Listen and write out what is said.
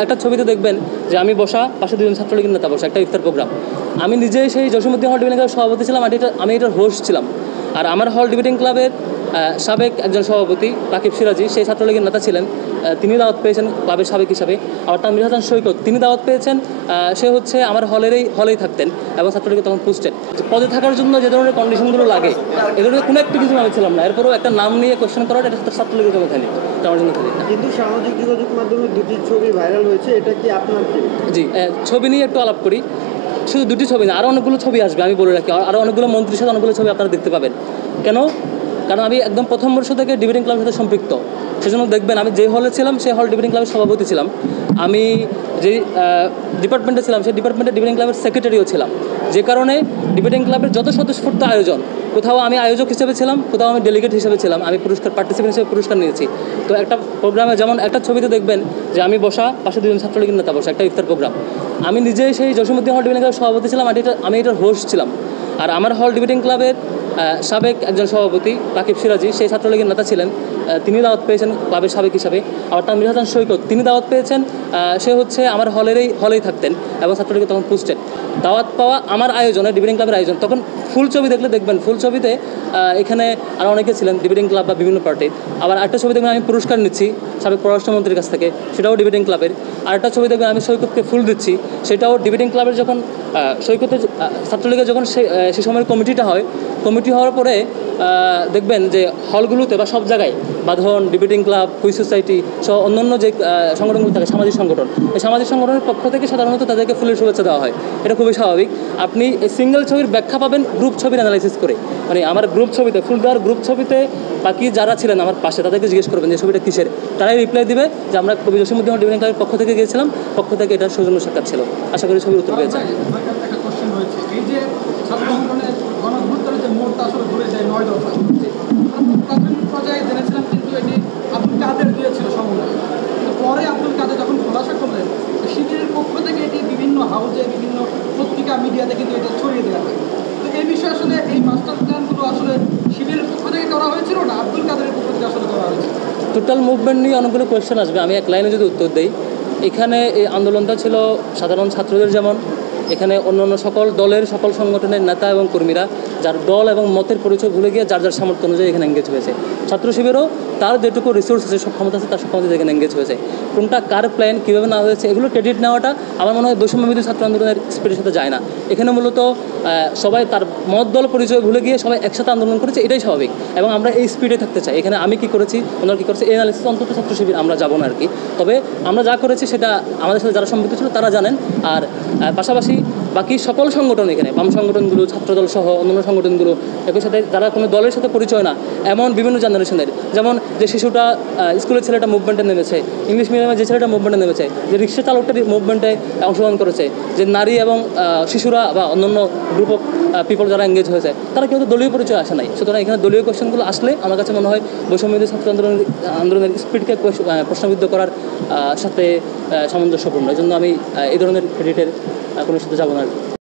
একটা ছবিতে দেখবেন যে আমি বসা পাশে দুজন ছাত্রলীগের নেতা বসা একটা ইফতার প্রোগ্রাম। আমি নিজেই সেই জসীমউদ্দিন হল ডিবেটিং ক্লাবের সভাপতি ছিলাম, আমি এটার হোস্ট ছিলাম। আর আমার হল ডিবেটিং ক্লাবের সাবেক একজন সভাপতি রাকিব সিরাজি, সেই ছাত্রলীগের নেতা ছিলেন, তিনি দাওয়াত পেয়েছেন ক্লাবের সাবেক হিসাবে। আবার তানভীর হাসান সৈকত, তিনি দাওয়াত পেয়েছেন, সে হচ্ছে আমার হলেই থাকতেন এবং ছাত্রলীগে তখন পোস্টেড। পদে থাকার জন্য যে ধরনের কন্ডিশনগুলো লাগে, এ ধরনের কোনো একটা কিছু আমি ছিলাম না। এরপরও একটা নাম নিয়ে কোয়েশ্চেন করার, এটা ছাত্রলীগের জন্য খালি, আমার জন্য খালি। কিন্তু সামাজিক যোগাযোগ মাধ্যমে দুটি ছবি ভাইরাল হয়েছে, এটা কি আপনার? জি, ছবি নিয়ে একটু আলাপ করি। শুধু দুটি ছবি না, আরও অনেকগুলো ছবি আসবে, আমি বলে রাখি। আরও অনেকগুলো মন্ত্রীর সাথে অনেকগুলো ছবি আপনারা দেখতে পাবেন। কেন? কারণ আমি একদম প্রথম বর্ষ থেকে ডিবেটিং ক্লাবের সাথে সম্পৃক্ত। সেজন্য দেখবেন আমি যে হলে ছিলাম সেই হল ডিবেটিং ক্লাবের সভাপতি ছিলাম। আমি যে ডিপার্টমেন্টে ছিলাম সেই ডিপার্টমেন্টে ডিবেটিং ক্লাবের সেক্রেটারিও ছিলাম। যে কারণে ডিবেটিং ক্লাবের যত স্বতঃস্ফূর্ত আয়োজন, কোথাও আমি আয়োজক হিসেবে ছিলাম, কোথাও আমি ডেলিগেট হিসেবে ছিলাম, আমি পার্টিসিপেন্ট হিসেবে পুরস্কার নিয়েছি। তো একটা প্রোগ্রামে যেমন একটা ছবিতে দেখবেন যে আমি বসা পাশে দুজন ছাত্রলীগের নেতা বসা একটা ইফতার প্রোগ্রাম। আমি নিজেই সেই জসীমউদ্দিন হল ডিবেটিং ক্লাবের সভাপতি ছিলাম, আমি এটার হোস্ট ছিলাম। আর আমার হল ডিবেটিং ক্লাবের সাবেক একজন সভাপতি রাকিব সিরাজি, সেই ছাত্রলীগের নেতা ছিলেন, তিনি দাওয়াত পেয়েছেন ক্লাবের সাবেক হিসাবে। আবার তানভীর হাসান সৈকত, তিনি দাওয়াত পেয়েছেন, সে হচ্ছে আমার হলেই থাকতেন এবং ছাত্রলীগে তখন পোস্টেড। দাওয়াত পাওয়া আমার আয়োজনে, ডিবেটিং ক্লাবের আয়োজন। তখন ফুল ছবি দেখলে দেখবেন, ফুল ছবিতে এখানে আরও অনেকে ছিলেন ডিবেটিং ক্লাব বা বিভিন্ন পার্টির। আবার একটা ছবি দেখবেন আমি পুরস্কার নিচ্ছি সাবেক পররাষ্ট্রমন্ত্রীর কাছ থেকে, সেটাও ডিবেটিং ক্লাবের। আরেকটা ছবি দেখবেন আমি সৈকতকে ফুল দিচ্ছি, সেটাও ডিবেটিং ক্লাবের। যখন সৈকতের ছাত্রলীগের যখন সে সময়ের কমিটিটা হয়, কমিটি হওয়ার পরে দেখবেন যে হলগুলোতে বা সব জায়গায় বাঁধন, ডিবেটিং ক্লাব, কুইজ সোসাইটি সহ অন্যান্য যে সংগঠনগুলো থাকে, সামাজিক সংগঠন, এই সামাজিক সংগঠনের পক্ষ থেকে সাধারণত তাদেরকে ফুলের শুভেচ্ছা দেওয়া হয়। এটা খুবই স্বাভাবিক। আপনি এই সিঙ্গেল ছবির ব্যাখ্যা পাবেন গ্রুপ ছবির অ্যানালাইসিস করে। মানে আমার গ্রুপ ছবিতে, ফুল দেওয়ার গ্রুপ ছবিতে বাকি যারা ছিলেন আমার পাশে, তাদেরকে জিজ্ঞেস করবেন যে ছবিটা কিসের, তারাই রিপ্লাই দিবে যে আমরা কবি জসীমউদ্দিন হল ডিবেটিং ক্লাবের পক্ষ থেকে গিয়েছিলাম, পক্ষ থেকে এটা সৌজন্য সাক্ষাৎ ছিল। আশা করি ছবির উত্তর পেয়েছেন। পর্যায়ে জেনেছিলাম, কিন্তু এটি আব্দুল কাদের দিয়েছিল সমন্বয়। পরে আব্দুল কাদের যখন খোলাসা করলেন, শিবিরের পক্ষ থেকে এটি বিভিন্ন হাউজে, বিভিন্ন পত্রিকা, মিডিয়াতে কিন্তু এটা ছড়িয়ে দেওয়া হয়। তো এই বিষয়ে আসলে এই মাস্টার প্ল্যানগুলো আসলে শিবিরের পক্ষ থেকে করা হয়েছিল না আব্দুল কাদেরের পক্ষ থেকে আসলে করা হয়েছিল? টোটাল মুভমেন্ট নিয়ে অনেকগুলো কোয়েশ্চেন আসবে, আমি এক লাইনে যদি উত্তর দিই। এখানে এই আন্দোলনটা ছিল সাধারণ ছাত্রদের, যেমন এখানে অন্যান্য সকল দলের, সকল সংগঠনের নেতা এবং কর্মীরা যার দল এবং মতের পরিচয় ভুলে গিয়ে যার যার সামর্থ্য অনুযায়ী এখানে এঙ্গেজ হয়েছে। ছাত্র শিবিরও তার যেটুকু রিসোর্স আছে, সব ক্ষমতা আছে, তার সব ক্ষমতা এখানে এঙ্গেজ হয়েছে। কোনটা কার প্ল্যান, কীভাবে না হয়েছে, এগুলো ক্রেডিট নেওয়াটা আমার মনে হয় বৈষম্যবিরোধী ছাত্র আন্দোলনের স্পিরিটের সাথে যায় না। এখানে মূলত সবাই তার মত দল পরিচয় ভুলে গিয়ে সবাই একসাথে আন্দোলন করেছে, এটাই স্বাভাবিক। এবং আমরা এই স্পিডে থাকতে চাই। এখানে আমি কী করেছি, ওনারা কী করেছে, এই অ্যানালিসিস অন্তত ছাত্র শিবির আমরা যাবো না আর কি। তবে আমরা যা করেছি সেটা আমাদের সাথে যারা সম্পৃক্ত ছিল তারা জানেন। আর পাশাপাশি বাকি সকল সংগঠন, এখানে বাম সংগঠনগুলো, ছাত্রদল সহ অন্যান্য সংগঠনগুলো, একই সাথে যারা কোনো দলের সাথে পরিচয় না এমন বিভিন্ন জেনারেশনের, যেমন যে শিশুটা স্কুলের ছেলেটা মুভমেন্টে নেমেছে, ইংলিশ মিডিয়ামে যে ছেলেটা মুভমেন্টে নেমেছে, যে রিক্সা চালকটা মুভমেন্টে অংশগ্রহণ করেছে, যে নারী এবং শিশুরা বা অন্যান্য গ্রুপ অফ পিপল যারা এঙ্গেজ হয়েছে, তারা কেউ তো দলীয় পরিচয় আসে নাই। সুতরাং এখানে দলীয় কোয়েশ্চেনগুলো আসলে আমার কাছে মনে হয় বৈষম্যবিরোধী ছাত্র আন্দোলনের স্পিডকে প্রশ্নবিদ্ধ করার সাথে সামঞ্জস্যপূর্ণ। এই জন্য আমি এই ধরনের ক্রেডিটের কোনো সাথে যাবো না।